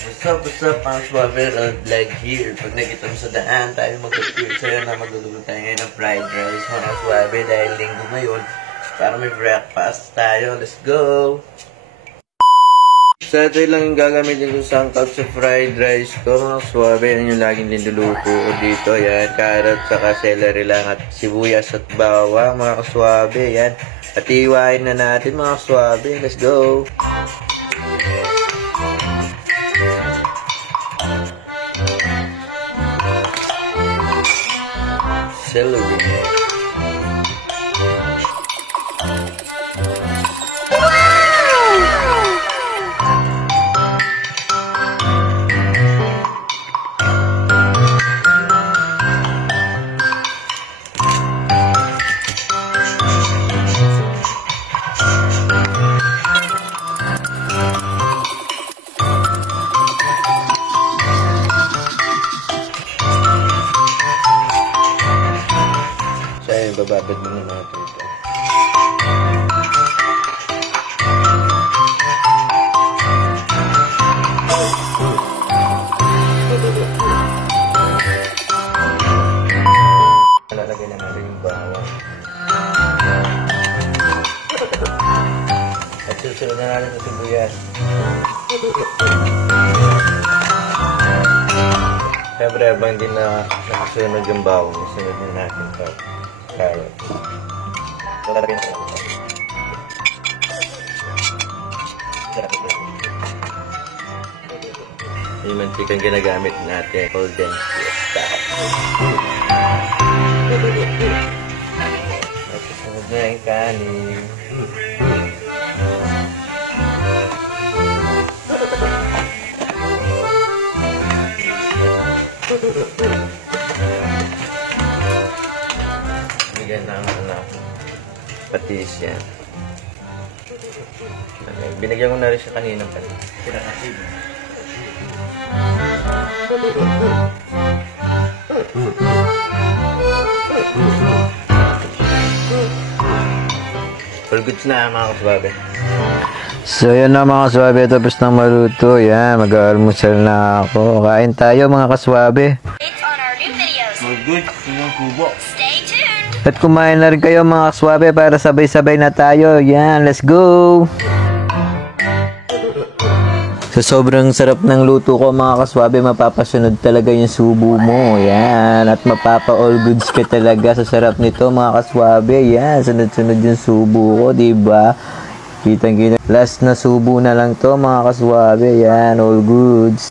What's up, ang Swabber vlog here. Pag nakita mo sa daan, tayo mag-appear sa'yo na magluluto tayo ngayon ng fried rice, mga Swabber, dahil linggo ngayon, para may breakfast tayo. Let's go! So, ito lang yung gagamitin ko sangkap sa fried rice ko, mga Swabber. Yan yung laging linuluto ko dito. Yan, carrot, saka celery lang, at sibuyas at bawang, mga Swabber. Yan, at iwain na natin, mga Swabber. Let's go! Celery. Bababad muna natin ito. Lalagay na natin yung bawang. At susunod na natin sa sibuyas. Siyempre, habang hindi na nakasunod yung bawang, sunod na natin ito. Carrot. So, lalagay na ito. Yung mantika ang ginagamit natin. Golden fiesta. Nasusunod na yung kanin. Bigyan na ang patis yan. Okay. Binigyan ko na rin siya kanina pa. Pinakasin. All goods na mga kaswabe. So yun na mga kaswabe, tapos na maluto. Yan, mag-almusal na ako. Kain tayo mga kaswabe. All goods, yung kubo. At kumain na rin kayo mga kaswabe para sabay-sabay na tayo. Yan, let's go! Sa sobrang sarap ng luto ko mga kaswabe, mapapasunod talaga yung subo mo. Yan, at mapapa all goods ka talaga sa sarap nito mga kaswabe. Yan, sunod-sunod yung subo ko, diba? Kitang-kita. Last na subo na lang to mga kaswabe. Yan, all goods.